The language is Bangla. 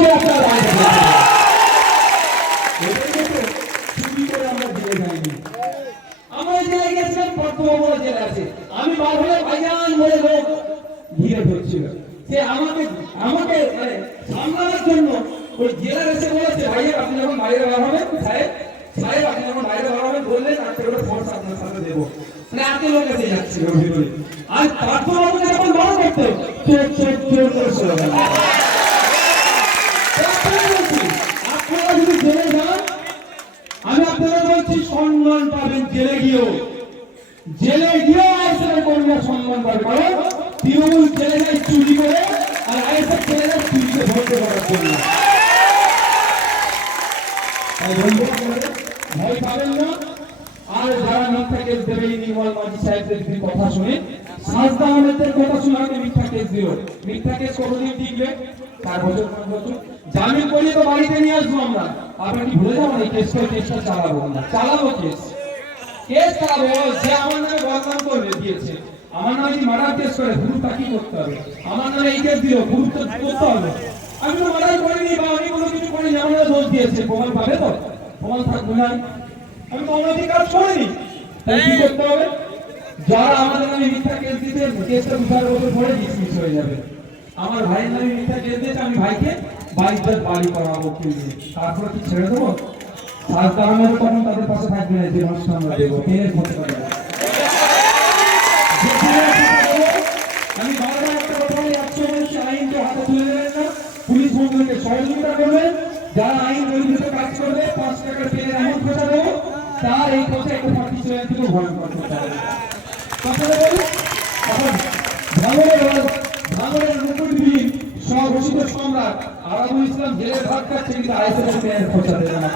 পুলিশে একটা রায় চুরি করে আমরা জেলে যাইনি। আমরা জেলে গেছিলাম, বর্তমান জেলে আছে। আমি বার হলে ভাইজান বলে লোক ঘিরে ধরছিল। সে আমাকে আমাকে সামলানোর জন্য ওই জেলার এসে বলেছে, ভাইয়া আপনি যখন বাইরে বার হবেন, সাহেব সাহেব আপনি যখন বাইরে বার হবেন বললেন, আজকে ওটা ফোর্স আপনার সাথে দেবো। মানে এত লোক এসে যাচ্ছিল ভিতরে। আর তারপর আমাকে যখন বড় করতো চোর চোর চোর করে স্লোগান। আপনারা যদি জেলে যান, আমি আপনাদের বলছি সম্মান পাবেন জেলে গিয়েও। জেলে গিয়েও আইএসএফের কর্মীরা সম্মান পাবে, কারণ তৃণমূল জেলে যায় চুরি করে, আর আইএসএফ জেলে যায় চুরিকে বন্ধ করার জন্য। ভয় পাবেন না। আর যারা মিথ্যা কেস দেবে, নির্মল মাঝি সাহেবদের কথা শুনে, সাজদা আহমেদের কথা শুনে আগে মিথ্যা কেস দিল। মিথ্যা কেস কতদিন টিকবে? 4 বছর 5 বছর। জামিন করিয়ে তো বাড়িতে নিয়ে আসবো আমরা। আপনারা কি ভুলে যাবেন এই কেসটা চালাবো আমরা, চালাবো কেস চালাবো। যে আমার নামে বদনাম করবে দিয়েছে, আমার নামে যদি মার্ডার কেস করে গুরুত্ব কি করতে হবে? আমার নামে এই কেস দিও, গুরুত্ব করতে হবে। আমি তো মার্ডার করিনি বা আমি কোনো কিছু করিনি, আমরা দোষ দিয়েছে, প্রমাণ পাবে তো? প্রমাণ থাকবে না। আমি তো অনৈতিক কাজ করিনি, তাই কি করতে হবে? যারা আমাদের নামে মিথ্যা কেস দিতে, কেসটা 2-4 বছর পরে ডিসমিস হয়ে যাবে। আমার ভাইয়ের নামে মিথ্যা কেস দিয়েছে, আমি ভাইকে বাড়ি করাবো কি দিয়ে, তারপরে কি ছেড়ে দেবো? সাজদা আহমেদ তখন তাদের পাশে থাকবে না, যে মানুষটা আমরা দেবো ট্রেনের করতে পারবে। আমি বারবার একটা কথা বলে যাচ্ছি, আইনকে হাতে তুলে দেবেন না, পুলিশ বন্ধুকে সহযোগিতা করবেন। যারা আইন বহির্ভূত কাজ করবে 5 টাকার পেনের এমন খোঁজা দেবো, তার এই কথা একটা পাকিস্তান থেকে ভয়ঙ্কর করতে হবে। ভাঙড়ের মুকুটবিহীন স্বঘোষিত সম্রাট আরাবুল ইসলাম জেলে ভাগ খাচ্ছে, কিন্তু আইএসএফের মেয়ের খোঁজা দেবে না।